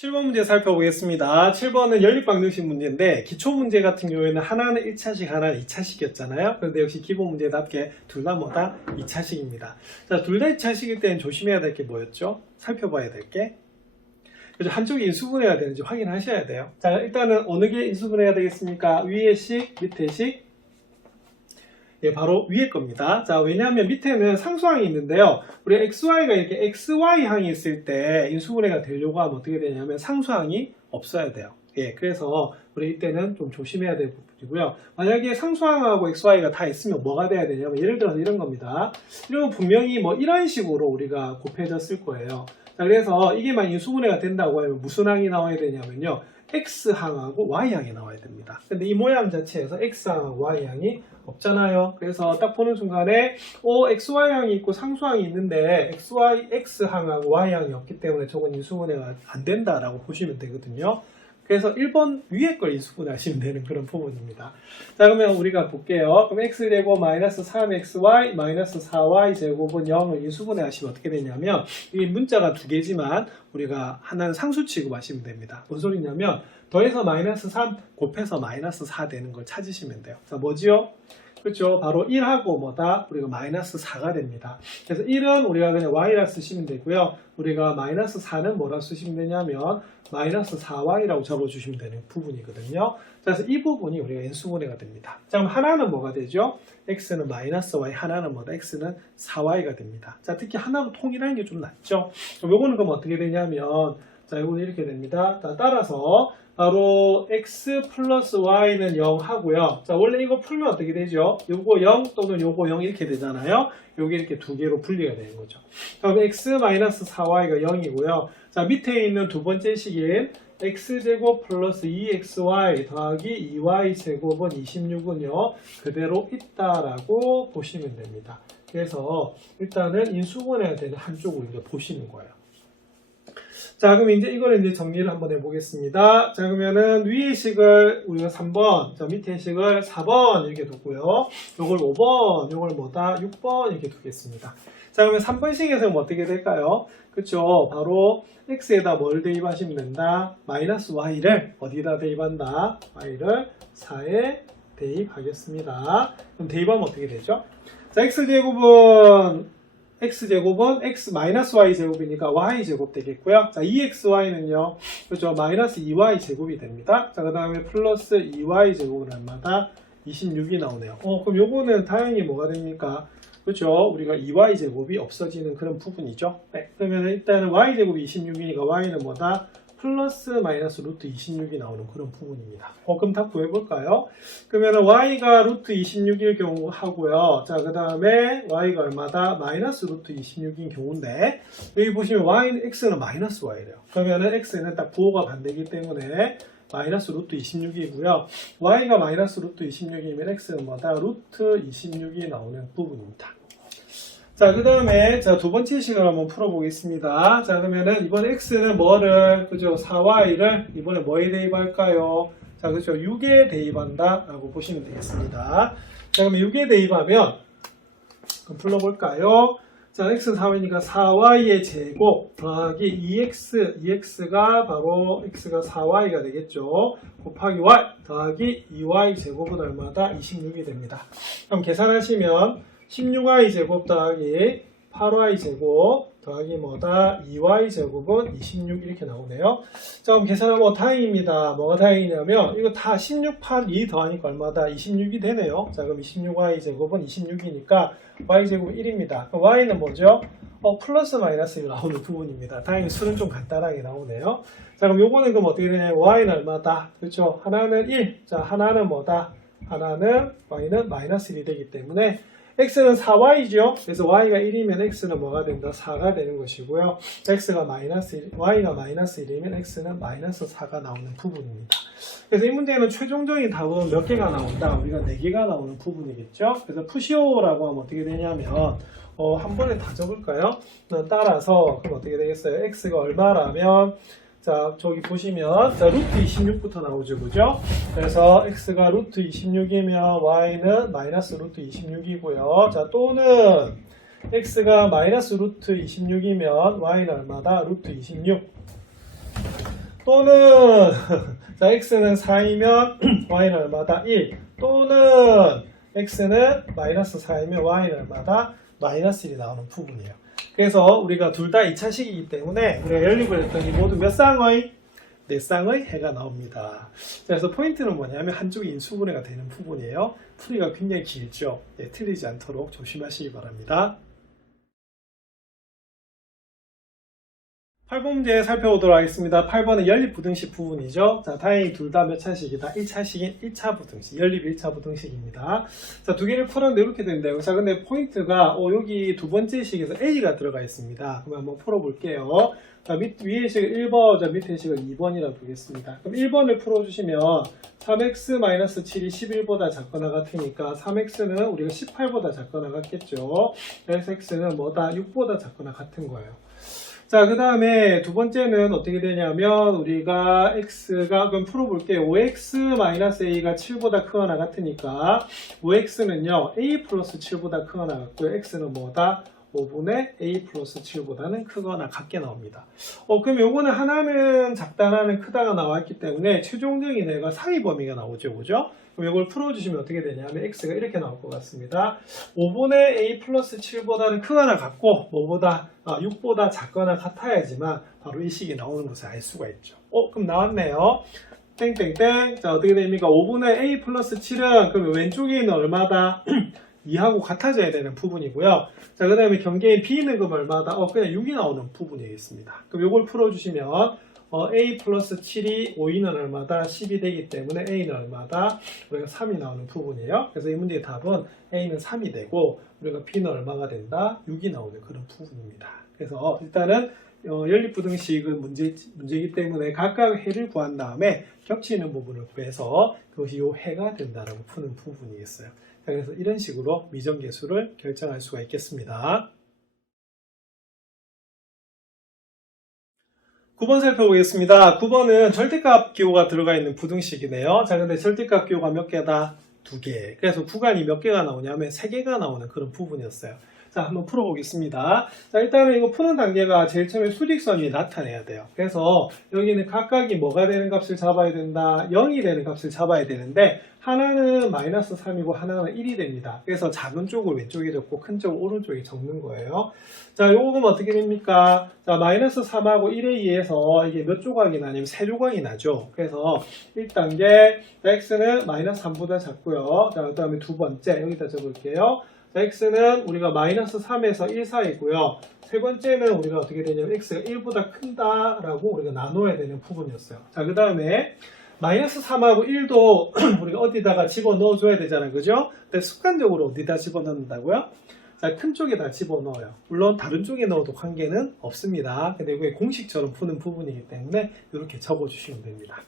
7번 문제 살펴보겠습니다. 7번은 연립방정식 문제인데 기초 문제 같은 경우에는 하나는 1차식, 하나는 2차식이었잖아요. 그런데 역시 기본 문제답게 둘 다 뭐다? 2차식입니다. 자, 둘 다 2차식일 때는 조심해야 될 게 뭐였죠? 살펴봐야 될 게. 그죠? 한쪽이 인수분해가 되는지 확인하셔야 돼요. 자, 일단은 어느 게 인수분해가 되겠습니까? 위의 식, 밑의 식? 예, 바로 위에 겁니다. 자, 왜냐하면 밑에는 상수항이 있는데요. 우리 XY가 이렇게 XY항이 있을 때 인수분해가 되려고 하면 어떻게 되냐면 상수항이 없어야 돼요. 예, 그래서 우리 이때는 좀 조심해야 될 부분이고요. 만약에 상수항하고 XY가 다 있으면 뭐가 돼야 되냐면 예를 들어서 이런 겁니다. 이러면 분명히 뭐 이런 식으로 우리가 곱해졌을 거예요. 자, 그래서 이게만 인수분해가 된다고 하면 무슨 항이 나와야 되냐면요. X항하고 Y항이 나와야 됩니다. 근데 이 모양 자체에서 X항하고 Y항이 없잖아요. 그래서 딱 보는 순간에 XY항이 있고 상수항이 있는데 X항하고 Y항이 없기 때문에 저건 인수분해가 안 된다라고 보시면 되거든요. 그래서 1번 위에 걸 인수분해 하시면 되는 그런 부분입니다. 자, 그러면 우리가 볼게요. 그럼 x제곱 마이너스 3xy 마이너스 4y 제곱은 0을 인수분해 하시면 어떻게 되냐면 이 문자가 두 개지만 우리가 하나는 상수 취급하시면 됩니다. 뭔 소리냐면 더해서 마이너스 3 곱해서 마이너스 4 되는 걸 찾으시면 돼요. 자, 뭐지요? 그렇죠. 바로 1하고 뭐다? 우리가 마이너스 4가 됩니다. 그래서 1은 우리가 그냥 y라 쓰시면 되고요. 우리가 마이너스 4는 뭐라 쓰시면 되냐면 마이너스 4y라고 적어주시면 되는 부분이거든요. 그래서 이 부분이 우리가 인수분해가 됩니다. 자, 그럼 하나는 뭐가 되죠? x는 마이너스 y, 하나는 뭐다? x는 4y가 됩니다. 자, 특히 하나로 통일하는 게 좀 낫죠. 그럼 요거는 그럼 어떻게 되냐면 자, 이거는 이렇게 됩니다. 자, 따라서 바로 x 플러스 y는 0 하고요. 자, 원래 이거 풀면 어떻게 되죠? 요거 0 또는 요거 0 이렇게 되잖아요. 요게 이렇게 두 개로 분리가 되는 거죠. 그럼 x 마이너스 4y가 0이고요. 자, 밑에 있는 두 번째 식인 x제곱 플러스 2xy 더하기 2y제곱은 26은요. 그대로 있다라고 보시면 됩니다. 그래서 일단은 인수분해가 되는 한쪽을 이제 보시는 거예요. 자, 그럼 이제 이거를 이제 정리를 한번 해보겠습니다. 자, 그러면은 위의 식을 우리가 3번, 자, 밑의 식을 4번 이렇게 두고요. 요걸 5번, 요걸 뭐다? 6번 이렇게 두겠습니다. 자, 그러면 3번 식에서는 뭐 어떻게 될까요? 그쵸? 바로 x에다 뭘 대입하시면 된다? 마이너스 y를 어디다 대입한다? y를 4에 대입하겠습니다. 그럼 대입하면 어떻게 되죠? 자, x제곱은 x 마이너스 y 제곱이니까 y 제곱 되겠고요. 자, 2xy는요, 그렇죠? 마이너스 2y 제곱이 됩니다. 자, 그 다음에 플러스 2y 제곱은 얼마다? 26이 나오네요. 그럼 요거는 다행히 뭐가 됩니까? 그렇죠? 우리가 2y 제곱이 없어지는 그런 부분이죠. 네, 그러면 일단은 y 제곱이 26이니까 y는 뭐다? 플러스 마이너스 루트 26이 나오는 그런 부분입니다. 그럼 다 구해볼까요? 그러면 y가 루트 26일 경우 하고요. 자, 그 다음에 y가 얼마다? 마이너스 루트 26인 경우인데 여기 보시면 x는 마이너스 y래요. 그러면은 x는 딱 부호가 반대이기 때문에 마이너스 루트 26이고요. y가 마이너스 루트 26이면 x는 뭐다? 루트 26이 나오는 부분입니다. 자, 그 다음에, 자, 두 번째 식을 한번 풀어보겠습니다. 자, 그러면은, 이번에 x는 뭐를, 그죠? 4y를 이번에 뭐에 대입할까요? 자, 그죠? 6에 대입한다. 라고 보시면 되겠습니다. 자, 그러면 6에 대입하면, 그럼 풀어볼까요? 자, x는 4y니까 4y의 제곱 더하기 2x가 바로 x가 4y가 되겠죠. 곱하기 y 더하기 2y 제곱은 얼마다? 26이 됩니다. 그럼 계산하시면, 16y 제곱 더하기 8y 제곱 더하기 뭐다? 2y 제곱은 26 이렇게 나오네요. 자, 그럼 계산하면 다행입니다. 뭐가 다행이냐면 이거 다 16, 8, 2 더하니까 얼마다? 26이 되네요. 자, 그럼 26y 제곱은 26이니까 y 제곱은 1입니다. 그럼 y는 뭐죠? 플러스 마이너스 나오는 부분입니다. 다행히 수는 좀 간단하게 나오네요. 자, 그럼 요거는 그럼 어떻게 되냐면 y는 얼마다? 그렇죠? 하나는 1. 자, 하나는 뭐다? 하나는 y는 마이너스 1이 되기 때문에 x는 4y죠. 그래서 y가 1이면 x는 뭐가 된다? 4가 되는 것이고요. x가 마이너스 1, y가 마이너스 1이면 x는 마이너스 4가 나오는 부분입니다. 그래서 이 문제는 최종적인 답은 몇 개가 나온다? 우리가 4개가 나오는 부분이겠죠. 그래서 푸시오라고 하면 어떻게 되냐면 한 번에 다 적을까요? 따라서 그럼 어떻게 되겠어요? x가 얼마라면 자, 저기 보시면 자, 루트 26부터 나오죠, 그죠? 그래서 x가 루트 26이면 y는 마이너스 루트 26이고요. 자, 또는 x가 마이너스 루트 26이면 y는 얼마다? 루트 26. 또는 자 x는 4이면 y는 얼마다? 1 또는 x는 마이너스 4이면 y는 얼마다? 마이너스 1이 나오는 부분이에요. 그래서 우리가 둘 다 2차식이기 때문에 우리가 연립을 했더니 모두 몇 쌍의? 4쌍의 해가 나옵니다. 그래서 포인트는 뭐냐면 한쪽이 인수분해가 되는 부분이에요. 풀이가 굉장히 길죠. 네, 틀리지 않도록 조심하시기 바랍니다. 8번 문제 살펴보도록 하겠습니다. 8번은 연립부등식 부분이죠. 자, 다행히 둘 다 몇 차식이다? 1차식인 1차 부등식, 연립 1차 부등식입니다. 자, 두 개를 풀었는데 이렇게 된대요. 자, 근데 포인트가 여기 두 번째 식에서 A가 들어가 있습니다. 그럼 한번 풀어볼게요. 자, 위에 식은 1번, 자, 밑에 식은 2번이라고 두겠습니다. 그럼 1번을 풀어주시면 3x-7이 11보다 작거나 같으니까 3x는 우리가 18보다 작거나 같겠죠. 그래서 x는 뭐다? 6보다 작거나 같은 거예요. 자, 그 다음에 두 번째는 어떻게 되냐면 우리가 x가 그럼 풀어볼게요. 5x-a가 7보다 크거나 같으니까 5x는요 a 플러스 7보다 크거나 같고요. x는 뭐다? 5분의 a 플러스 7보다는 크거나 같게 나옵니다. 그럼 요거는 하나는 작다 하나는 크다가 나왔기 때문에 최종적인 애가 상위 범위가 나오죠. 그죠? 그럼 이걸 풀어주시면 어떻게 되냐면 x가 이렇게 나올 것 같습니다. 5분의 a 플러스 7보다는 크거나 같고 뭐보다 6보다 작거나 같아야지만 바로 이 식이 나오는 것을 알 수가 있죠. 그럼 나왔네요. 땡땡땡. 자, 어떻게 됩니까? 5분의 a 플러스 7은 그럼 왼쪽에 있는 얼마다? 2하고 같아져야 되는 부분이고요. 자, 그 다음에 경계인 b는 그럼 얼마다? 그냥 6이 나오는 부분이겠습니다. 그럼 이걸 풀어주시면 a 플러스 7이 5이는 얼마다? 10이 되기 때문에 a는 얼마다? 우리가 3이 나오는 부분이에요. 그래서 이 문제의 답은 a는 3이 되고 우리가 b는 얼마가 된다? 6이 나오는 그런 부분입니다. 그래서 일단은 연립부등식은 문제이기 때문에 각각 해를 구한 다음에 겹치는 부분을 구해서 그것이 요 해가 된다라고 푸는 부분이겠어요. 그래서 이런 식으로 미정계수를 결정할 수가 있겠습니다. 9번 살펴보겠습니다. 9번은 절대값 기호가 들어가 있는 부등식이네요. 자, 근데 절대값 기호가 몇 개다? 2개. 그래서 구간이 몇 개가 나오냐면 3개가 나오는 그런 부분이었어요. 자, 한번 풀어보겠습니다. 자, 일단은 이거 푸는 단계가 제일 처음에 수직선이 나타내야 돼요. 그래서 여기는 각각이 뭐가 되는 값을 잡아야 된다? 0이 되는 값을 잡아야 되는데 하나는 마이너스 3이고 하나는 1이 됩니다. 그래서 작은 쪽을 왼쪽에 적고 큰 쪽을 오른쪽에 적는 거예요. 자, 요거 보면 어떻게 됩니까? 자, 마이너스 3하고 1에 의해서 이게 몇 조각이 나냐면 3조각이 나죠. 그래서 1단계 x는 마이너스 3보다 작고요. 자, 그 다음에 두 번째 여기다 적을게요. 자, x는 우리가 마이너스 3에서 1 사이고요. 세 번째는 우리가 어떻게 되냐면 x가 1보다 큰다라고 우리가 나눠야 되는 부분이었어요. 자, 그 다음에 마이너스 3하고 1도 우리가 어디다가 집어넣어 줘야 되잖아요. 그죠? 근데 습관적으로 어디다 집어넣는다고요? 자, 큰 쪽에다 집어넣어요. 물론 다른 쪽에 넣어도 관계는 없습니다. 근데 이게 공식처럼 푸는 부분이기 때문에 이렇게 적어주시면 됩니다.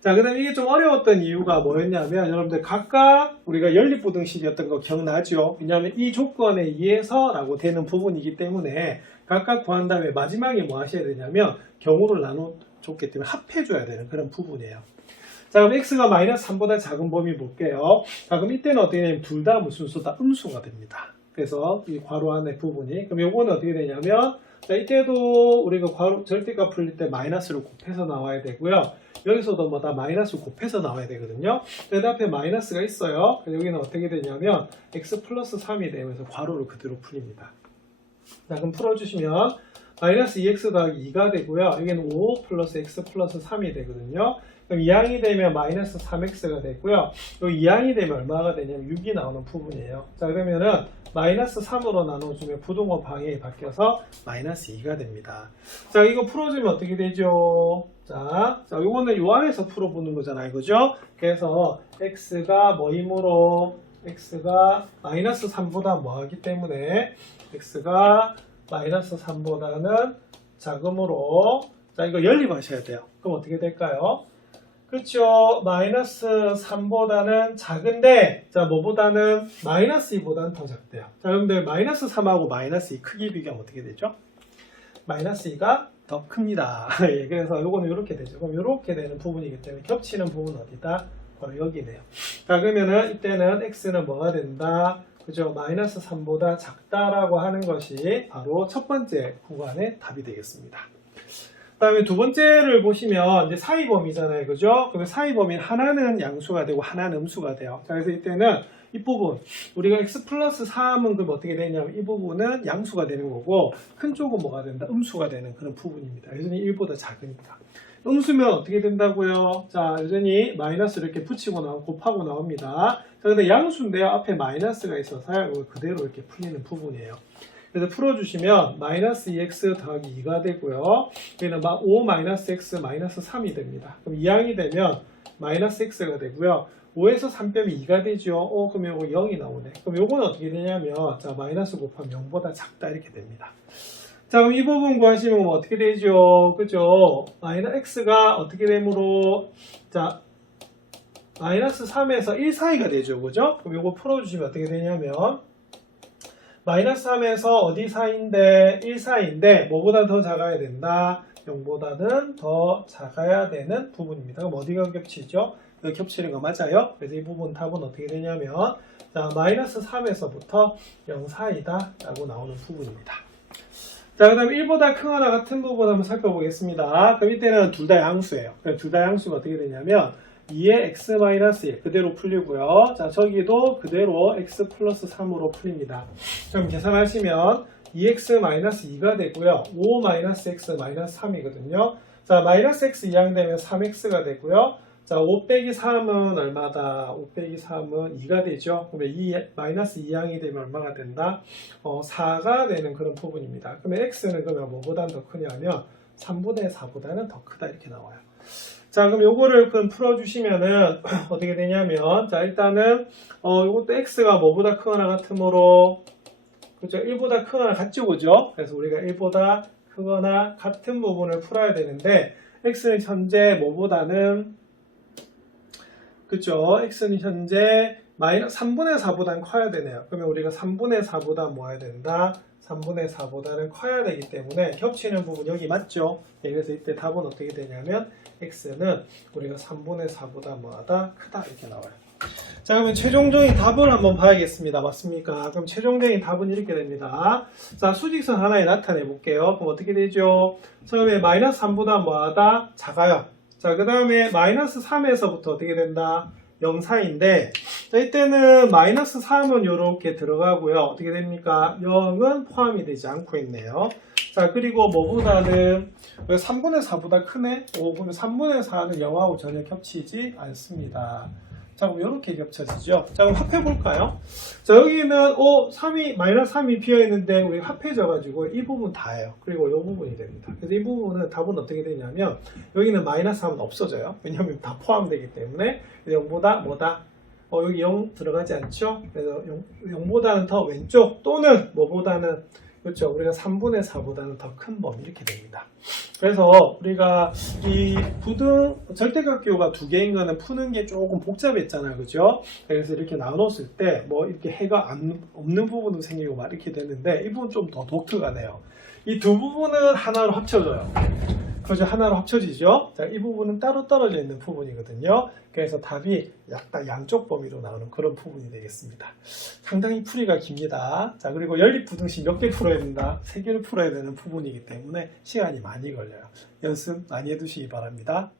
자, 그 다음에 이게 좀 어려웠던 이유가 뭐였냐면 여러분들 각각 우리가 연립부등식이었던 거 기억나죠? 왜냐하면 이 조건에 의해서 라고 되는 부분이기 때문에 각각 구한 다음에 마지막에 뭐 하셔야 되냐면 경우를 나눠줬기 때문에 합해줘야 되는 그런 부분이에요. 자, 그럼 x가 마이너스 3보다 작은 범위 볼게요. 자, 그럼 이때는 어떻게 되냐면 둘 다 무슨 수다? 음수가 됩니다. 그래서 이 괄호 안에 부분이 그럼 요거는 어떻게 되냐면 자, 이때도 우리가 절대값 풀릴 때 마이너스를 곱해서 나와야 되고요. 여기서도 뭐 다 마이너스 곱해서 나와야 되거든요. 근데 앞에 마이너스가 있어요. 여기는 어떻게 되냐면 x 플러스 3이 되면서 괄호를 그대로 풀립니다. 자, 그럼 풀어주시면 마이너스 2x 더하기 2가 되고요. 여기는 5 플러스 x 플러스 3이 되거든요. 그럼 2항이 되면 마이너스 3x가 되고요. 여기 2항이 되면 얼마가 되냐면 6이 나오는 부분이에요. 자, 그러면은 마이너스 3으로 나눠주면 부동호 방향이 바뀌어서 마이너스 2가 됩니다. 자, 이거 풀어주면 어떻게 되죠? 자, 요거는 요 안에서 풀어보는 거잖아요. 그죠? 그래서 x가 뭐이므로 x가 마이너스 3보다 뭐하기 때문에 x가 마이너스 3보다는 작음으로 자, 이거 연립하셔야 돼요. 그럼 어떻게 될까요? 그렇죠. 마이너스 3보다는 작은데 자, 뭐보다는 마이너스 2보다는 더 작대요. 자, 여러분들 마이너스 3하고 마이너스 2 크기 비교하면 어떻게 되죠? 마이너스 2가 더 큽니다. 예, 그래서 요거는 이렇게 되죠. 그럼 이렇게 되는 부분이기 때문에 겹치는 부분은 어디다? 바로 여기네요. 자, 그러면은 이때는 x는 뭐가 된다? 그죠? 마이너스 3보다 작다라고 하는 것이 바로 첫 번째 구간의 답이 되겠습니다. 다음에 두 번째를 보시면 이제 사이범위잖아요. 그죠? 그러면 사이범위는 하나는 양수가 되고 하나는 음수가 돼요. 자, 그래서 이때는 이 부분, 우리가 x 플러스 3은 그럼 어떻게 되냐면 이 부분은 양수가 되는 거고 큰 쪽은 뭐가 된다? 음수가 되는 그런 부분입니다. 여전히 1보다 작으니까. 음수면 어떻게 된다고요? 자, 여전히 마이너스 이렇게 붙이고 곱하고 나옵니다. 자, 근데 양수인데요. 앞에 마이너스가 있어서요. 이거 그대로 이렇게 풀리는 부분이에요. 그래서 풀어주시면 마이너스 2x 더하기 2가 되고요. 여기는 5 마이너스 x 마이너스 3이 됩니다. 그럼 2항이 되면 마이너스 x가 되고요. 5에서 3 빼면 2가 되죠. 그럼 요거 0이 나오네. 그럼 요거는 어떻게 되냐면 자, 마이너스 곱하면 0보다 작다 이렇게 됩니다. 자, 그럼 이 부분 구하시면 어떻게 되죠? 그죠? 마이너스 x가 어떻게 되므로 자, 마이너스 3에서 1 사이가 되죠. 그죠? 그럼 요거 풀어주시면 어떻게 되냐면 마이너스 3에서 어디 사이인데 1 사이인데 뭐보다 더 작아야 된다? 0보다는 더 작아야 되는 부분입니다. 그럼 어디가 겹치죠? 여기 겹치는 거 맞아요? 그래서 이 부분 답은 어떻게 되냐면 자, 마이너스 3에서부터 0 사이다 라고 나오는 부분입니다. 자, 그 다음에 1보다 크거나 같은 부분 한번 살펴보겠습니다. 그럼 이때는 둘 다 양수예요. 둘 다 양수가 어떻게 되냐면 2의 x-1 그대로 풀리고요. 자, 저기도 그대로 x 플러스 3으로 풀립니다. 그럼 계산하시면 2x-2가 되고요. 5-x-3이거든요. 자, 마이너스 x 2항 되면 3x가 되고요. 자, 5 빼기 3은 얼마다? 5 빼기 3은 2가 되죠. 그러면 마이너스 2항이 되면 얼마가 된다? 4가 되는 그런 부분입니다. 그러면 x는 그러면 뭐보다 더 크냐면 3분의 4보다는 더 크다 이렇게 나와요. 자, 그럼 요거를 그럼 풀어주시면은 어떻게 되냐면 자, 일단은 요것도 x가 뭐보다 크거나 같으므로 그죠? 1보다 크거나 같죠, 그죠? 그래서 우리가 1보다 크거나 같은 부분을 풀어야 되는데 x는 현재 뭐보다는 그죠? x는 현재 마이너스 3분의 4보다는 커야 되네요. 그러면 우리가 3분의 4보다 뭐 해야 된다? 3분의 4보다는 커야 되기 때문에 겹치는 부분 여기 맞죠? 네, 그래서 이때 답은 어떻게 되냐면 x는 우리가 3분의 4보다 뭐하다? 크다 이렇게 나와요. 자, 그러면 최종적인 답을 한번 봐야겠습니다. 맞습니까? 그럼 최종적인 답은 이렇게 됩니다. 자, 수직선 하나에 나타내 볼게요. 그럼 어떻게 되죠? 처음에 마이너스 3보다 뭐하다? 작아요. 자, 그 다음에 마이너스 3에서부터 어떻게 된다? 0 사이인데 자, 이때는 마이너스 3은 이렇게 들어가고요. 어떻게 됩니까? 0은 포함이 되지 않고 있네요. 자, 그리고 뭐보다는 3분의 4보다 크네? 그러면 3분의 4는 0하고 전혀 겹치지 않습니다. 자, 그럼 이렇게 겹쳐지죠. 자, 그럼 합해볼까요? 자, 여기는 마이너스 3이 비어있는데 우리 합해져가지고 이 부분 다예요. 그리고 이 부분이 됩니다. 그래서 이 부분은 답은 어떻게 되냐면 여기는 마이너스 3은 없어져요. 왜냐하면 다 포함되기 때문에 0보다 뭐다? 여기 0 들어가지 않죠? 그래서 0보다는 더 왼쪽 또는 뭐보다는 그렇죠. 우리가 3분의 4보다는 더 큰 범위 이렇게 됩니다. 그래서 우리가 이 절대각교가 두 개인 거는 푸는 게 조금 복잡했잖아요. 그죠? 그래서 이렇게 나눴을 때 뭐 이렇게 해가 없는 부분도 생기고 막 이렇게 되는데 이 부분 좀 더 독특하네요. 이 두 부분은 하나로 합쳐져요. 그죠? 하나로 합쳐지죠? 자, 이 부분은 따로 떨어져 있는 부분이거든요. 그래서 답이 약간 양쪽 범위로 나오는 그런 부분이 되겠습니다. 상당히 풀이가 깁니다. 자, 그리고 연립부등식 몇 개 풀어야 된다? 3개를 풀어야 되는 부분이기 때문에 시간이 많이 걸려요. 연습 많이 해두시기 바랍니다.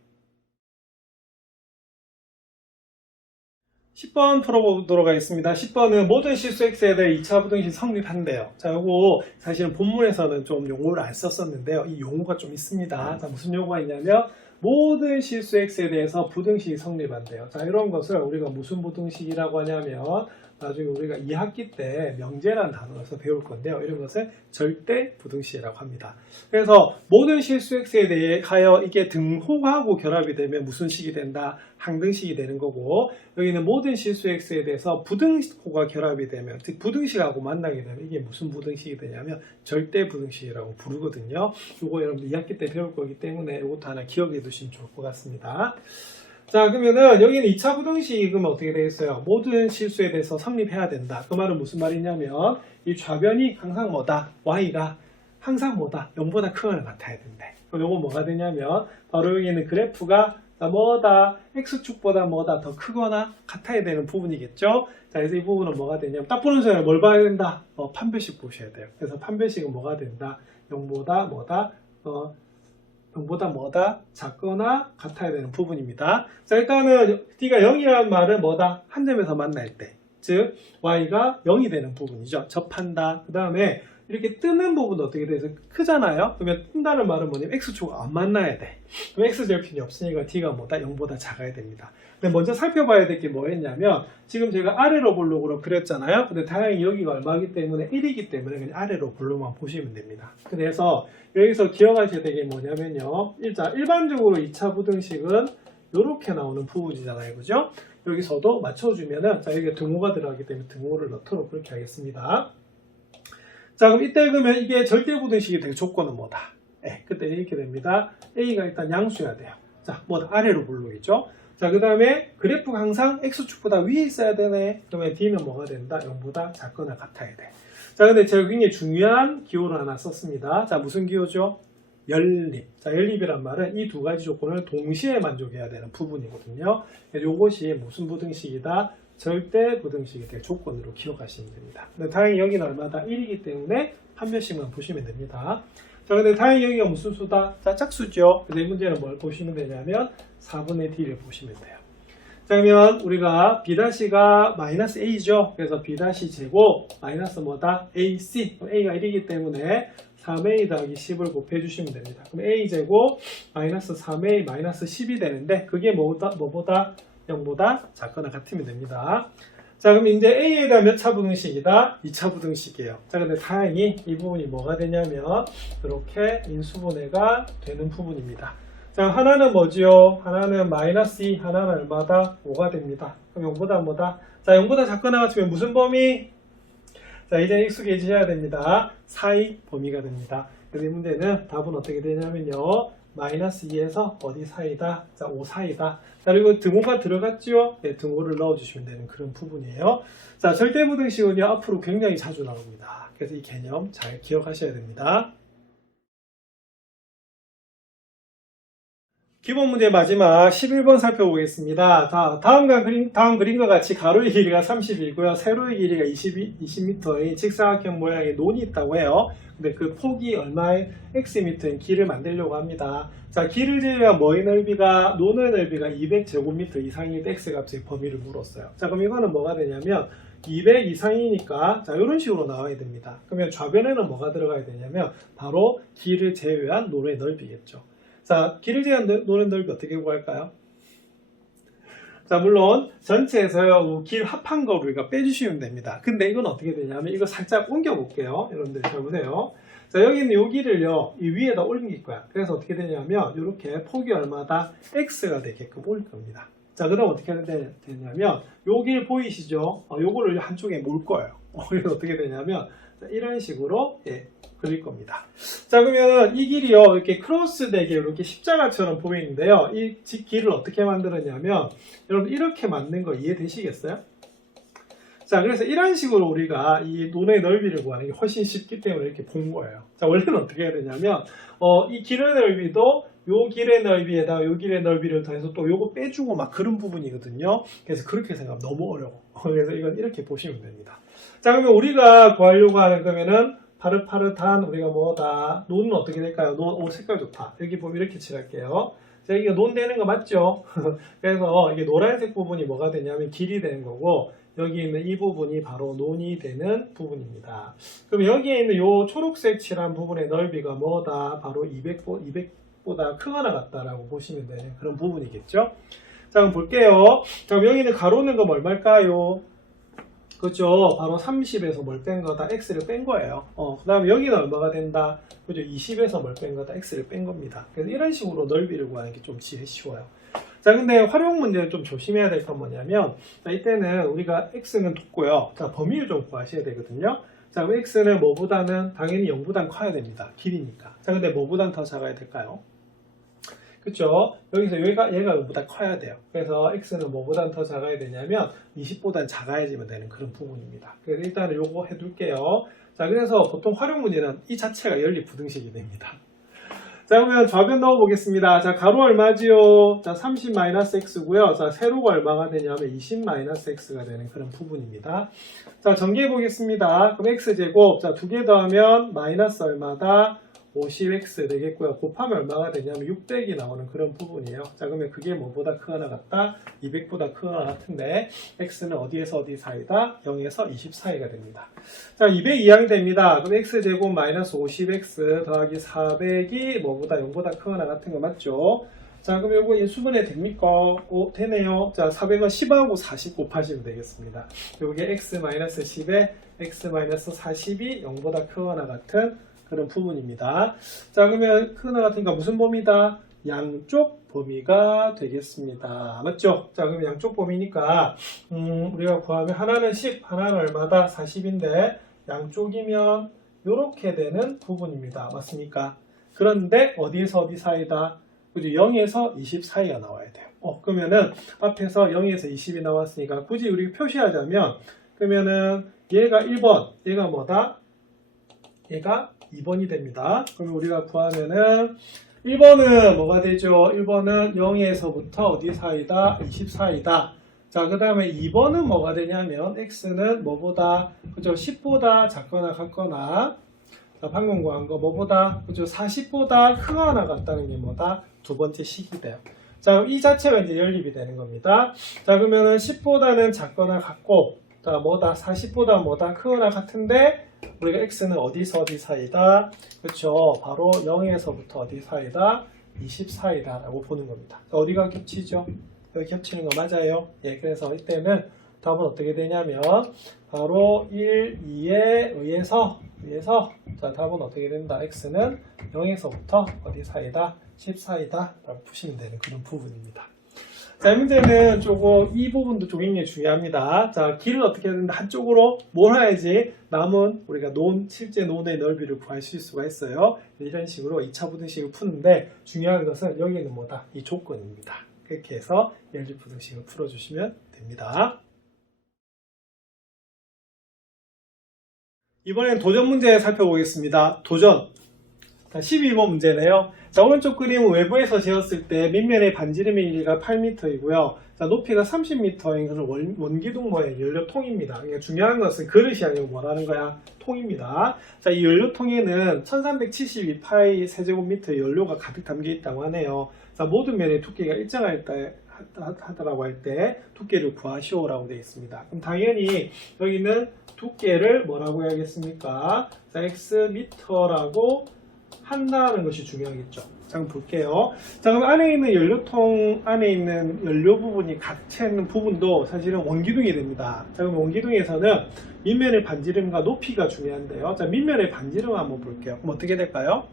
10번 풀어보도록 하겠습니다. 10번은 모든 실수 x에 대해 2차 부등식 성립한대요. 자, 요거 사실은 본문에서는 좀 용어를 안 썼었는데요. 이 용어가 좀 있습니다. 자, 무슨 용어가 있냐면 모든 실수 x에 대해서 부등식이 성립한대요. 자, 이런 것을 우리가 무슨 부등식이라고 하냐면 나중에 우리가 2학기 때 명제라는 단어에서 배울 건데요. 이런 것을 절대 부등식이라고 합니다. 그래서 모든 실수 x에 대하여 이게 등호하고 결합이 되면 무슨 식이 된다? 항등식이 되는 거고 여기는 모든 실수 x에 대해서 부등호가 결합이 되면 즉 부등식하고 만나게 되면 이게 무슨 부등식이 되냐면 절대 부등식이라고 부르거든요. 이거 여러분들 2학기 때 배울 거기 때문에 이것도 하나 기억해 두시면 좋을 것 같습니다. 자, 그러면은 여기는 2차 부등식은 어떻게 되겠어요? 모든 실수에 대해서 성립해야 된다. 그 말은 무슨 말이냐면 이 좌변이 항상 뭐다? y가 항상 뭐다? 0보다 크거나 같아야 된대. 그럼 요거 뭐가 되냐면 바로 여기는 그래프가 뭐다? x축보다 뭐다? 더 크거나 같아야 되는 부분이겠죠? 자, 그래서 이 부분은 뭐가 되냐면 딱 보는 순간에 뭘 봐야 된다? 판별식 보셔야 돼요. 그래서 판별식은 뭐가 된다? 0보다 뭐다? 0보다 뭐다? 작거나 같아야 되는 부분입니다. 자, 일단은 D가 0이라는 말은 뭐다? 한 점에서 만날 때. 즉, Y가 0이 되는 부분이죠. 접한다. 그 다음에 이렇게 뜨는 부분도 어떻게 돼서 크잖아요. 그러면 뜬다는 말은 뭐냐면 X축과 안 만나야 돼. 그럼 X절편이 없으니까 D가 뭐다? 0보다 작아야 됩니다. 근데 먼저 살펴봐야 될 게 뭐였냐면 지금 제가 아래로 볼록으로 그렸잖아요. 근데 다행히 여기가 얼마이기 때문에 1이기 때문에 그냥 아래로 볼록만 보시면 됩니다. 그래서 여기서 기억하셔야 될 게 뭐냐면요. 일반적으로 2차 부등식은 이렇게 나오는 부분이잖아요. 그죠? 여기서도 맞춰주면은 자, 여기가 등호가 들어가기 때문에 등호를 넣도록 그렇게 하겠습니다. 자, 그럼 이때 그러면 이게 절대부등식이 될 조건은 뭐다? 그때 이렇게 됩니다. A가 일단 양수여야 돼요. 자, 뭐다? 아래로 볼록이죠. 자, 그 다음에 그래프가 항상 X축보다 위에 있어야 되네. 그러면 D는 뭐가 된다? 0보다 작거나 같아야 돼. 자, 근데 제가 굉장히 중요한 기호를 하나 썼습니다. 자, 무슨 기호죠? 연립. 자, 연립이란 말은 이 두 가지 조건을 동시에 만족해야 되는 부분이거든요. 이것이 무슨 부등식이다? 절대 부등식이 될 조건으로 기억하시면 됩니다. 근데 다행히 여기는 얼마다? 1이기 때문에 한 변씩만 보시면 됩니다. 자, 근데 다행히 여기가 무슨 수다? 자, 짝수죠. 근데 이 문제는 뭘 보시면 되냐면 4분의 D를 보시면 돼요. 자, 그러면 우리가 B-가 마이너스 A죠. 그래서 B-제곱 마이너스 뭐다? AC. A가 1이기 때문에 3A 더하기 10을 곱해주시면 됩니다. 그럼 A제곱 마이너스 3A 마이너스 10이 되는데 그게 뭐보다? 0보다 작거나 같으면 됩니다. 자, 그럼 이제 A에 대한 몇 차 부등식이다? 2차 부등식이에요. 자, 근데 다행히 이 부분이 뭐가 되냐면 이렇게 인수분해가 되는 부분입니다. 자, 하나는 뭐지요? 하나는 마이너스 2, 하나는 얼마다? 5가 됩니다. 그럼 0보다 뭐다? 자, 0보다 작거나 같으면 무슨 범위? 자, 이제 익숙해지셔야 됩니다. 사이 범위가 됩니다. 그래서 이 문제는 답은 어떻게 되냐면요. 마이너스 2에서 어디 사이다? 자, 5 사이다. 자, 그리고 등호가 들어갔죠? 네, 등호를 넣어주시면 되는 그런 부분이에요. 자, 절대부등식은요, 앞으로 굉장히 자주 나옵니다. 그래서 이 개념 잘 기억하셔야 됩니다. 기본 문제 마지막 11번 살펴보겠습니다. 다음 그림과 같이 가로의 길이가 30이고요. 세로의 길이가 20m의 직사각형 모양의 논이 있다고 해요. 근데 그 폭이 얼마의 xm인 길을 만들려고 합니다. 자, 길을 제외한 뭐의 넓이가, 논의 넓이가 200제곱미터 이상일 때 x값의 범위를 물었어요. 자, 그럼 이거는 뭐가 되냐면 200 이상이니까 자, 이런 식으로 나와야 됩니다. 그러면 좌변에는 뭐가 들어가야 되냐면 바로 길을 제외한 논의 넓이겠죠. 자, 길을 제한 노는 넓이 어떻게 구할까요? 자, 물론 전체에서요, 길 합한 거 우리가 빼주시면 됩니다. 근데 이건 어떻게 되냐면 이거 살짝 옮겨 볼게요. 여러분들 잘 보세요. 자, 여기 있는 요 길을요, 이 위에다 올릴 거야. 그래서 어떻게 되냐면 이렇게 폭이 얼마다? X가 되게끔 올릴 겁니다. 자, 그 다음 어떻게 되냐면 요 길 보이시죠? 요거를 한쪽에 몰 거예요. 그래서 어떻게 되냐면 자, 이런 식으로 그릴 겁니다. 자, 그러면 이 길이요, 이렇게 크로스 되게 이렇게 십자가처럼 보이는데요. 이 길을 어떻게 만들었냐면 여러분 이렇게 만든 거 이해되시겠어요? 자, 그래서 이런 식으로 우리가 이 논의 넓이를 구하는 게 훨씬 쉽기 때문에 이렇게 본 거예요. 자, 원래는 어떻게 해야 되냐면 이 길의 넓이도 요 길의 넓이에다가 요 길의 넓이를 더해서 또 요거 빼주고 막 그런 부분이거든요. 그래서 그렇게 생각하면 너무 어려워. 그래서 이건 이렇게 보시면 됩니다. 자, 그러면 우리가 구하려고 하는 거면은 파릇파릇한 우리가 뭐다? 논은 어떻게 될까요? 논, 색깔 좋다. 여기 보면 이렇게 칠할게요. 자, 이게 논 되는 거 맞죠? 그래서 이게 노란색 부분이 뭐가 되냐면 길이 되는 거고 여기 있는 이 부분이 바로 논이 되는 부분입니다. 그럼 여기에 있는 요 초록색 칠한 부분의 넓이가 뭐다? 바로 200보다 크거나 같다라고 보시면 되는 그런 부분이겠죠? 자, 그럼 볼게요. 자, 그럼 여기는 가로는 거 얼마일까요? 그렇죠. 바로 30에서 뭘 뺀 거다? X를 뺀 거예요. 그 다음에 여기는 얼마가 된다? 그죠? 20에서 뭘 뺀 거다? X를 뺀 겁니다. 그래서 이런 식으로 넓이를 구하는 게 좀 쉬워요. 자, 근데 활용 문제는 좀 조심해야 될 건 뭐냐면, 자, 이때는 우리가 X는 뒀고요. 자, 범위를 좀 구하셔야 되거든요. 자, 그럼 X는 뭐보다는 당연히 0보단 커야 됩니다. 길이니까. 자, 근데 뭐보단 더 작아야 될까요? 그쵸? 여기서 얘가 0보다 커야 돼요. 그래서 x는 뭐보다 더 작아야 되냐면 20보다 작아야지만 되는 그런 부분입니다. 그래서 일단은 요거 해둘게요. 자, 그래서 보통 활용 문제는 이 자체가 연립 부등식이 됩니다. 자, 그러면 좌변 넣어보겠습니다. 자, 가로 얼마지요? 자, 30-x고요. 자, 세로가 얼마가 되냐면 20-x가 되는 그런 부분입니다. 자, 전개해 보겠습니다. 그럼 x제곱, 자, 두 개 더하면 마이너스 얼마다? 50x 되겠고요. 곱하면 얼마가 되냐면 600이 나오는 그런 부분이에요. 자, 그러면 그게 뭐보다 크거나 같다? 200보다 크거나 같은데 x는 어디에서 어디 사이다? 0에서 20 사이가 됩니다. 자, 200 이항이 됩니다. 그럼 x제곱 마이너스 50x 더하기 400이 뭐보다 0보다 크거나 같은 거 맞죠? 자, 그럼 요거 수분해 됩니까? 오, 되네요. 자, 400은 10하고 40 곱하시면 되겠습니다. 요게 x-10에 x-40이 0보다 크거나 같은 그런 부분입니다. 자, 그러면 크거나 같으니까 무슨 범위다? 양쪽 범위가 되겠습니다. 맞죠? 자, 그럼 양쪽 범위니까 우리가 구하면 하나는 10, 하나는 얼마다? 40인데 양쪽이면 이렇게 되는 부분입니다. 맞습니까? 그런데 어디에서 어디 사이다? 그죠? 0에서 20 사이가 나와야 돼요. 그러면은 앞에서 0에서 20이 나왔으니까 굳이 우리 표시하자면 그러면은 얘가 1번, 얘가 뭐다? 얘가 2번이 됩니다. 그러면 우리가 구하면은 1번은 뭐가 되죠? 1번은 0에서부터 어디 사이다? 20 사이다. 자, 그 다음에 2번은 뭐가 되냐면 x는 뭐보다, 그죠? 10보다 작거나 같거나, 자, 방금 구한 거 뭐보다, 그죠? 40보다 크거나 같다는 게 뭐다? 두 번째 식이 돼요. 자, 이 자체가 이제 연립이 되는 겁니다. 자, 그러면은 10보다는 작거나 같고, 자, 뭐다? 40보다 뭐다? 크거나 같은데, 우리가 x는 어디서 어디 사이다? 그렇죠. 바로 0에서부터 어디 사이다? 20 사이다 라고 보는 겁니다. 어디가 겹치죠? 여기 겹치는 거 맞아요. 예, 그래서 이때는 답은 어떻게 되냐면 바로 1, 2에 의해서 자, 답은 어떻게 된다? x는 0에서부터 어디 사이다? 10 사이다 라고 푸시면 되는 그런 부분입니다. 자, 이 문제는 조금 이 부분도 좀 굉장히 중요합니다. 자, 길을 어떻게 해야 되는데 한쪽으로 몰아야지 남은 우리가 실제 논의 넓이를 구하실 수가 있어요. 이런 식으로 2차 부등식을 푸는데 중요한 것은 여기는 뭐다? 이 조건입니다. 그렇게 해서 연립 부등식을 풀어주시면 됩니다. 이번엔 도전 문제 살펴보겠습니다. 도전. 자, 12번 문제네요. 자, 오른쪽 그림은 외부에서 재었을 때 밑면의 반지름의 길이가 8m이고요. 자, 높이가 30m인 그런 원기둥 모양의 연료통입니다. 그러니까 중요한 것은 그릇이 아니고 뭐라는 거야? 통입니다. 자, 이 연료통에는 1372파이 세제곱미터 연료가 가득 담겨 있다고 하네요. 자, 모든 면의 두께가 일정할 때 하더라고 할 때 두께를 구하시오라고 되어 있습니다. 그럼 당연히 여기는 두께를 뭐라고 해야겠습니까? 자, x미터라고 한다는 것이 중요하겠죠. 자, 한번 볼게요. 자, 그럼 안에 있는 연료통 안에 있는 연료 부분이 갇혀 있는 부분도 사실은 원기둥이 됩니다. 자, 그럼 원기둥에서는 밑면의 반지름과 높이가 중요한데요. 자, 밑면의 반지름 한번 볼게요. 그럼 어떻게 될까요?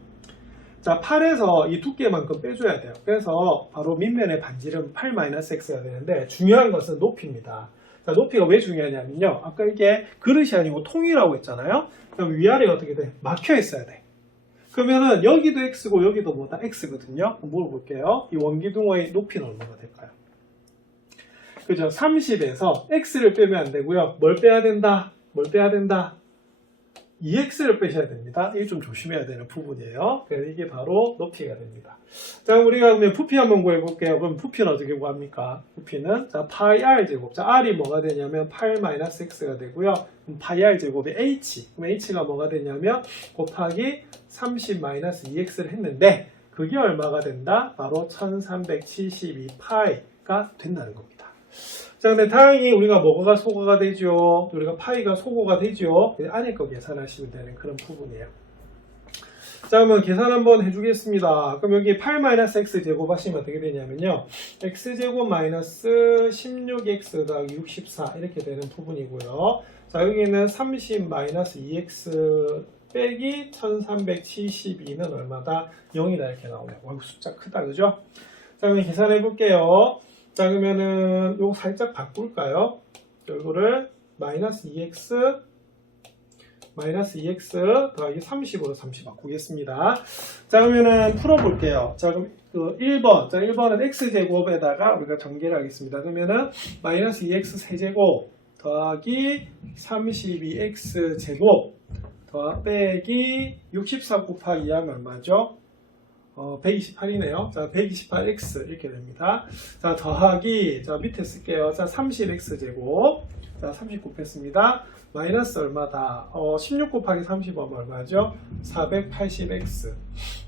자, 8에서 이 두께만큼 빼줘야 돼요. 그래서 바로 밑면의 반지름 8-x가 되는데 중요한 것은 높이입니다. 자, 높이가 왜 중요하냐면요. 아까 이게 그릇이 아니고 통이라고 했잖아요. 그럼 위아래가 어떻게 돼? 막혀 있어야 돼. 그러면은 여기도 x고 여기도 뭐다? x거든요. 물어볼게요. 이 원기둥의 높이는 얼마가 될까요? 그죠? 30에서 x를 빼면 안 되고요. 뭘 빼야 된다? 뭘 빼야 된다? 2x를 빼셔야 됩니다. 이게 좀 조심해야 되는 부분이에요. 그래서 이게 바로 높이가 됩니다. 자, 우리가 그러면 부피 한번 구해볼게요. 그럼 부피는 어떻게 구합니까? 부피는 자, 파이 r 제곱. 자, r이 뭐가 되냐면 8-x가 되고요. 그럼 파이 r 제곱이 h. 그럼 h가 뭐가 되냐면 곱하기 30-2x를 했는데 그게 얼마가 된다? 바로 1372파이가 된다는 겁니다. 자, 근데 다행히 우리가 뭐가 소거가 되죠? 우리가 파이가 소거가 되죠? 안에 거 계산하시면 되는 그런 부분이에요. 자, 그러면 계산 한번 해주겠습니다. 그럼 여기 8-x 제곱 하시면 어떻게 되냐면요. x제곱 마이너스 16x 더하기 64 이렇게 되는 부분이고요. 자, 여기는 30-2x 빼기 1372는 얼마다? 0이다 이렇게 나오네요. 와, 숫자 크다, 그죠? 자, 그럼 계산해 볼게요. 자, 그러면은 요거 살짝 바꿀까요? 요거를 마이너스 2x 더하기 30으로 30 바꾸겠습니다. 자, 그러면은 풀어볼게요. 자, 그럼 그 1번. 자, 1번은 x제곱에다가 우리가 전개를 하겠습니다. 그러면은 마이너스 2x 세제곱 더하기 32x제곱 빼기 64 곱하기 2하면 얼마죠? 128이네요. 자, 128x 이렇게 됩니다. 자, 더하기, 자, 밑에 쓸게요. 자, 30x 제곱 자, 30 곱했습니다. 마이너스 얼마다? 16 곱하기 30하면 얼마죠? 480x.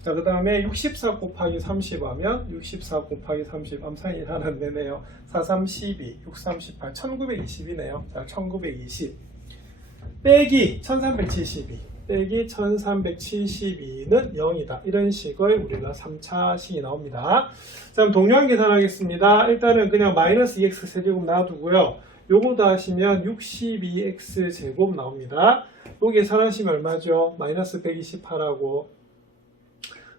자, 그 다음에 64 곱하기 30하면 64 곱하기 30, 암산이 하나 안 되네요. 4, 3, 12, 6, 3, 18, 1920이네요. 자, 1920. 빼기 1372. 빼기 1372는 0이다. 이런 식의 우리가 3차식이 나옵니다. 자, 그럼 동료한 계산하겠습니다. 일단은 그냥 마이너스 2x 세제곱 놔두고요. 요거 더하시면 62x 제곱 나옵니다. 요 계산하시면 얼마죠? 마이너스 128하고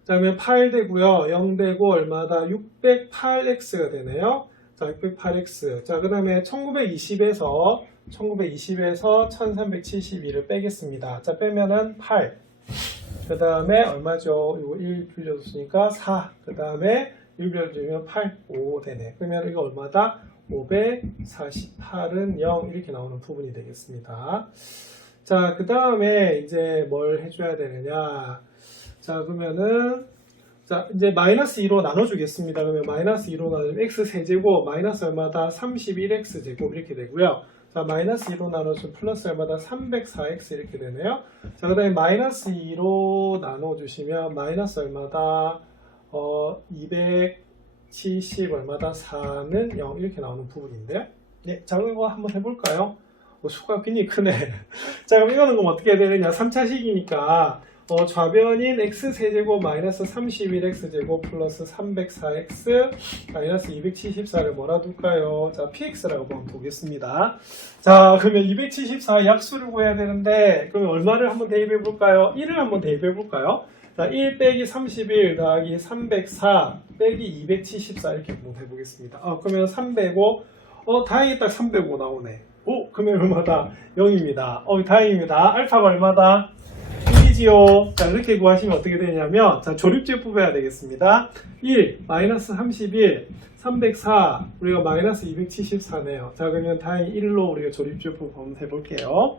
자, 그러면 8 되고요. 0 되고 얼마다? 608x가 되네요. 자, 608x. 자, 그 다음에 1920에서 1372를 빼겠습니다. 자, 빼면은 8. 그 다음에 얼마죠? 이거 1 빌려줬으니까 4. 그 다음에 1 빌려주면 8, 5 되네. 그러면 이거 얼마다? 548은 0 이렇게 나오는 부분이 되겠습니다. 자, 그 다음에 이제 뭘 해줘야 되느냐? 자, 그러면은 자, 이제 마이너스 2로 나눠주겠습니다. 그러면 마이너스 2로 나누면 x 세제곱 마이너스 얼마다? 31x 제곱 이렇게 되고요. 자, 마이너스 2로 나눠주면 플러스 얼마다? 304x 이렇게 되네요. 자, 그 다음에 마이너스 2로 나눠주시면 마이너스 얼마다? 270 얼마다? 4는 0 이렇게 나오는 부분인데요. 네, 자, 그럼 이거 한번 해볼까요? 수가 굉장히 크네. 자, 그럼 이거는 그럼 어떻게 해야 되느냐? 3차식이니까 좌변인 x세제곱 마이너스 31x제곱 플러스 304x 마이너스 274를 뭐라 둘까요? 자, px라고 한번 보겠습니다. 자, 그러면 274 약수를 구해야 되는데 그러면 얼마를 한번 대입해 볼까요? 1을 한번 대입해 볼까요? 자, 1 빼기 31 더하기 304 빼기 274 이렇게 한번 해보겠습니다. 그러면 305 다행히 딱 305 나오네. 그러면 얼마다? 0입니다. 다행입니다. 알파가 얼마다? 이지요. 자, 이렇게 구하시면 어떻게 되냐면, 자, 조립제 뽑아야 되겠습니다. 1, 마이너스 31, 304, 우리가 마이너스 274네요. 자, 그러면 다행히 1로 우리가 조립제 뽑아 해볼게요.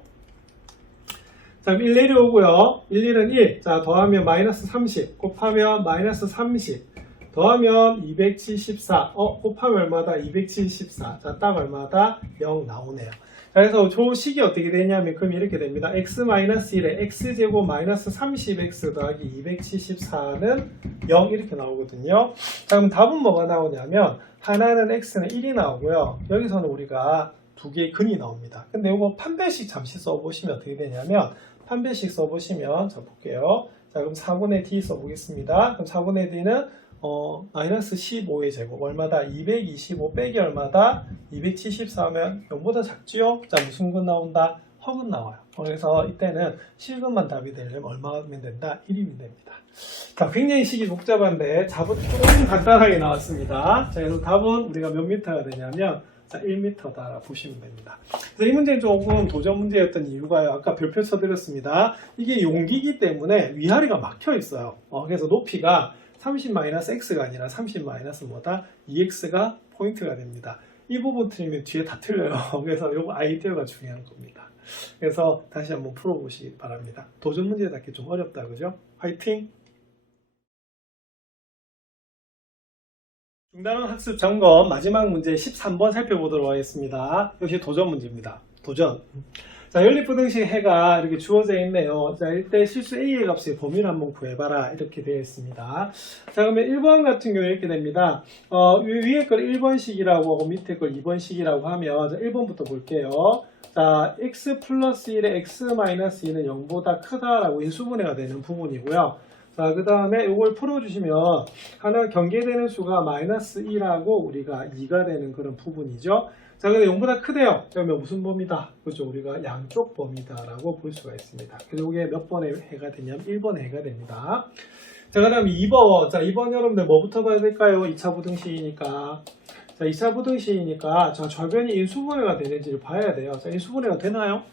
자, 1 내려오고요. 1, 1은 1. 자, 더하면 마이너스 30, 곱하면 마이너스 30, 더하면 274. 곱하면 얼마다? 274. 자, 딱 얼마다? 0 나오네요. 자, 그래서 저 식이 어떻게 되냐면, 그럼 이렇게 됩니다. x-1에 x제곱 마이너스 30x 더하기 274는 0 이렇게 나오거든요. 자, 그럼 답은 뭐가 나오냐면, 하나는 x는 1이 나오고요. 여기서는 우리가 두 개의 근이 나옵니다. 근데 이거 판별식 잠시 써보시면 어떻게 되냐면, 판별식 써보시면, 자, 볼게요. 자, 그럼 4분의 d 써보겠습니다. 그럼 4분의 d는 마이너스 15의 제곱 얼마다? 225 빼기 얼마다? 274면 0보다 작지요? 자, 무슨 근 나온다? 허근 나와요. 그래서 이때는 실근만 답이 되려면 얼마면 된다? 1이면 됩니다. 자, 굉장히 식이 복잡한데 답은 조금 간단하게 나왔습니다. 자, 그래서 답은 우리가 몇 미터가 되냐면 자, 1m다 보시면 됩니다. 그래서 이 문제는 조금 도전 문제였던 이유가요. 아까 별표 쳐드렸습니다. 이게 용기이기 때문에 위아래가 막혀 있어요. 그래서 높이가 30-x가 아니라 30- 2x가 포인트가 됩니다. 이 부분 틀리면 뒤에 다 틀려요. 그래서 이거 아이디어가 중요한 겁니다. 그래서 다시 한번 풀어보시기 바랍니다. 도전 문제답게 좀 어렵다, 그죠? 화이팅! 중단원 학습 점검 마지막 문제 13번 살펴보도록 하겠습니다. 역시 도전 문제입니다. 도전. 자, 연립부등식 해가 이렇게 주어져 있네요. 자, 이때 실수 A의 값의 범위를 한번 구해봐라. 이렇게 되어 있습니다. 자, 그러면 1번 같은 경우에 이렇게 됩니다. 위에 걸 1번식이라고 하고 밑에 걸 2번식이라고 하면, 자, 1번부터 볼게요. 자, x 플러스 1에 x 마이너스 2는 0보다 크다라고 인수분해가 되는 부분이고요. 자, 그 다음에 이걸 풀어주시면, 하나 경계되는 수가 마이너스 2라고 우리가 2가 되는 그런 부분이죠. 자, 근데 0보다 크대요. 그러면 무슨 범위다? 그렇죠. 우리가 양쪽 범위다라고 볼 수가 있습니다. 그래서 이게 몇 번에 해가 되냐면 1번에 해가 됩니다. 자, 그 다음 2번. 자, 2번 여러분들 뭐부터 봐야 될까요? 2차 부등식이니까. 자, 2차 부등식이니까, 자, 좌변이 인수분해가 되는지를 봐야 돼요. 자, 인수분해가 되나요?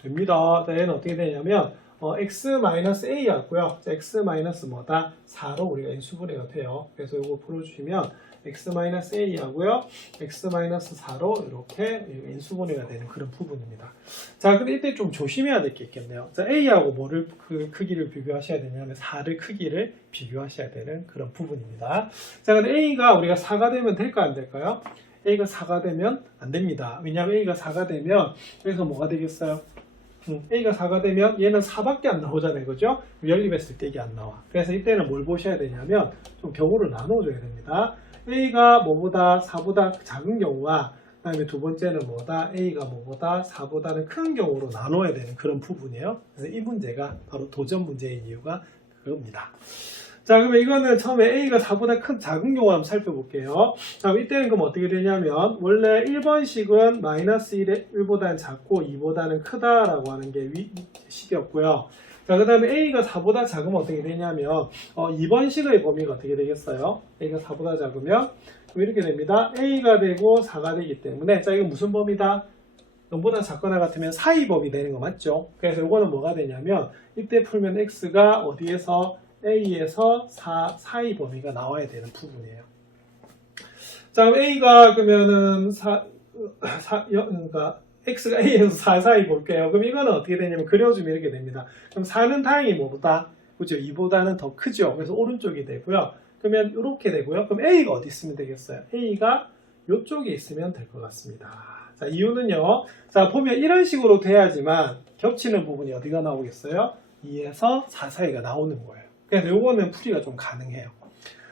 됩니다. 자, 얘는 어떻게 되냐면, x-a였고요. 자, x- 4로 우리가 인수분해가 돼요. 그래서 이거 풀어주시면, x-a 하고요. x-4로 이렇게 인수분해가 되는 그런 부분입니다. 자, 근데 이때 좀 조심해야 될 게 있겠네요. 자, a하고 뭐를 그 크기를 비교하셔야 되냐면 4를 크기를 비교하셔야 되는 그런 부분입니다. 자, 근데 a가 우리가 4가 되면 될까 안 될까요? A가 4가 되면 안 됩니다. 왜냐하면 A가 4가 되면 여기서 뭐가 되겠어요? A가 4가 되면 얘는 4밖에 안 나오잖아요. 그죠? 연립했을 때 이게 안 나와. 그래서 이때는 뭘 보셔야 되냐면 좀 경우를 나눠줘야 됩니다. A가 뭐보다 4보다 작은 경우와 그 다음에 두 번째는 뭐다? A가 뭐보다 4보다는 큰 경우로 나눠야 되는 그런 부분이에요. 그래서 이 문제가 바로 도전 문제인 이유가 그겁니다. 자, 그러면 이거는 처음에 A가 4보다 큰 작은 경우 한번 살펴볼게요. 자, 이때는 그럼 어떻게 되냐면 원래 1번식은 마이너스 1보다는 작고 2보다는 크다라고 하는 게 식이었고요. 자, 그 다음에 A가 4보다 작으면 어떻게 되냐면 2번식의 범위가 어떻게 되겠어요? A가 4보다 작으면 이렇게 됩니다. A가 되고 4가 되기 때문에 자, 이건 무슨 범위다? 0보다 작거나 같으면 사이 범위 되는 거 맞죠? 그래서 이거는 뭐가 되냐면 이때 풀면 X가 어디에서 A에서 4 사이 범위가 나와야 되는 부분이에요. 자, 그럼 A가 그러면은 그러니까 X가 A에서 4 사이 볼게요. 그럼 이거는 어떻게 되냐면 그려주면 이렇게 됩니다. 그럼 4는 다행히 뭐보다 그죠? 2보다는 더 크죠. 그래서 오른쪽이 되고요. 그러면 이렇게 되고요. 그럼 A가 어디 있으면 되겠어요? A가 이쪽에 있으면 될 것 같습니다. 자, 이유는요. 자, 보면 이런 식으로 돼야지만 겹치는 부분이 어디가 나오겠어요? 2에서 4 사이가 나오는 거예요. 그래서 요거는 풀이가 좀 가능해요.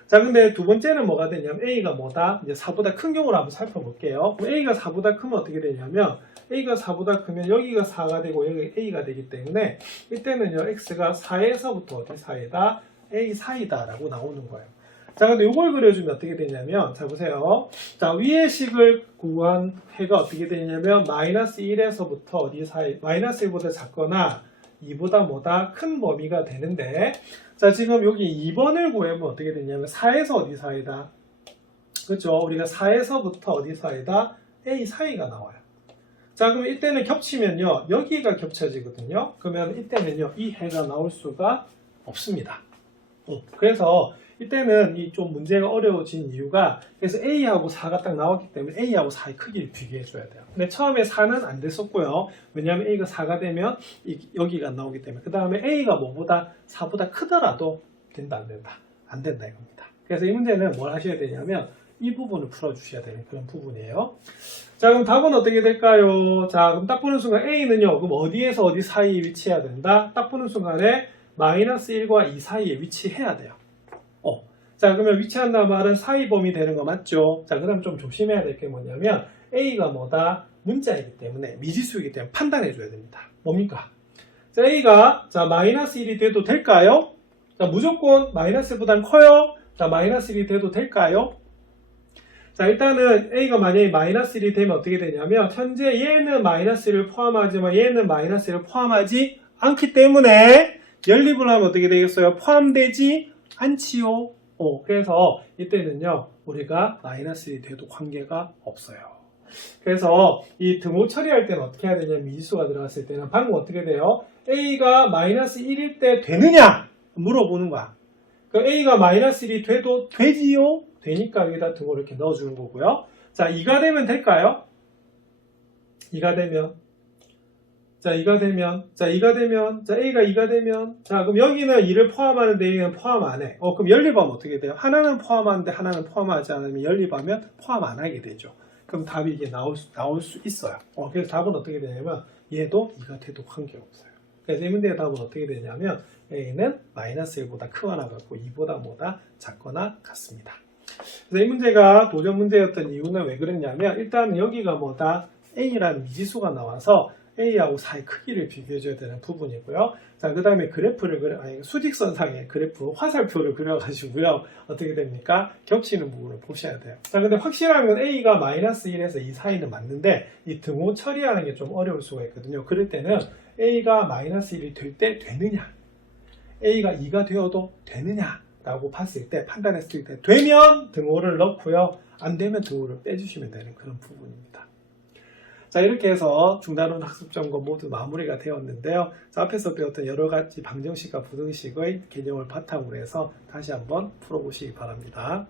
자, 근데 두 번째는 뭐가 되냐면 A가 뭐다? 이제 4보다 큰 경우를 한번 살펴볼게요. A가 4보다 크면 어떻게 되냐면 A가 4보다 크면 여기가 4가 되고 여기 A가 되기 때문에 이때는요 X가 4에서부터 어디 사이다? A 사이다 라고 나오는 거예요. 자, 근데 요걸 그려주면 어떻게 되냐면 자, 보세요. 자, 위의 식을 구한 해가 어떻게 되냐면 마이너스 1에서부터 어디 사이? 마이너스 1보다 작거나 2보다 뭐다? 큰 범위가 되는데 자, 지금 여기 2번을 구해보면 어떻게 되냐면 4에서 어디 사이다? 그렇죠? 우리가 4에서부터 어디 사이다? A 사이가 나와요. 자, 그럼 이때는 겹치면요 여기가 겹쳐지거든요. 그러면 이때는요 이 해가 나올 수가 없습니다. 그래서 이때는 이 좀 문제가 어려워진 이유가 그래서 A하고 4가 딱 나왔기 때문에 A하고 4의 크기를 비교해 줘야 돼요. 근데 처음에 4는 안 됐었고요. 왜냐하면 A가 4가 되면 여기가 안 나오기 때문에 그 다음에 A가 뭐보다 4보다 크더라도 된다 안 된다? 안 된다 이겁니다. 그래서 이 문제는 뭘 하셔야 되냐면 이 부분을 풀어주셔야 되는 그런 부분이에요. 자, 그럼 답은 어떻게 될까요? 자, 그럼 딱 보는 순간 A는요 그럼 어디에서 어디 사이에 위치해야 된다? 딱 보는 순간에 마이너스 1과 2 사이에 위치해야 돼요. 자, 그러면 위치한다는 말은 사이 범위 되는 거 맞죠? 자, 그 다음 좀 조심해야 될 게 뭐냐면 A가 뭐다? 문자이기 때문에 미지수이기 때문에 판단해 줘야 됩니다. 뭡니까? 자, A가 자 마이너스 1이 돼도 될까요? 자, 무조건 마이너스 1보다는 커요? 자, 마이너스 1이 돼도 될까요? 자, 일단은 A가 만약에 마이너스 1이 되면 어떻게 되냐면 현재 얘는 마이너스 1을 포함하지만 얘는 마이너스 1을 포함하지 않기 때문에 연립을 하면 어떻게 되겠어요? 포함되지 않지요. 그래서 이때는요 우리가 마이너스 1이 돼도 관계가 없어요. 그래서 이 등호 처리할 때는 어떻게 해야 되냐면 미지수가 들어갔을 때는 방금 어떻게 돼요? A가 마이너스 1일 때 되느냐 물어보는 거야. 그 A가 마이너스 1이 돼도 되지요? 되니까 여기다 등호를 이렇게 넣어주는 거고요. 자, 2가 되면 될까요? 2가 되면 자, 2가 되면 자, 2가 되면 자, A가 2가 되면 자, 그럼 여기는 2를 포함하는데 A는 포함 안 해. 그럼 연립하면 어떻게 돼요? 하나는 포함하는데 하나는 포함하지 않으면 연립하면 포함 안 하게 되죠. 그럼 답이 이게 나올 수 있어요. 그래서 답은 어떻게 되냐면 얘도 2가 돼도 관계없어요. 그래서 이 문제의 답은 어떻게 되냐면 A는 마이너스 1보다 크거나 같고 2보다 뭐다 작거나 같습니다. 그래서 이 문제가 도전 문제였던 이유는 왜 그랬냐면 일단 여기가 뭐다? A라는 미지수가 나와서 A하고 4의 크기를 비교해줘야 되는 부분이고요. 자, 그 다음에 그래프를 수직선상의 그래프 화살표를 그려가지고요. 어떻게 됩니까? 겹치는 부분을 보셔야 돼요. 자, 근데 확실한 건 A가 마이너스 1에서 2 사이는 맞는데 이 등호 처리하는 게 좀 어려울 수가 있거든요. 그럴 때는 A가 마이너스 1이 될 때 되느냐? A가 2가 되어도 되느냐? 라고 봤을 때 판단했을 때 되면 등호를 넣고요. 안 되면 등호를 빼주시면 되는 그런 부분입니다. 자, 이렇게 해서 중단원 학습점검 모두 마무리가 되었는데요. 자, 앞에서 배웠던 여러 가지 방정식과 부등식의 개념을 바탕으로 해서 다시 한번 풀어보시기 바랍니다.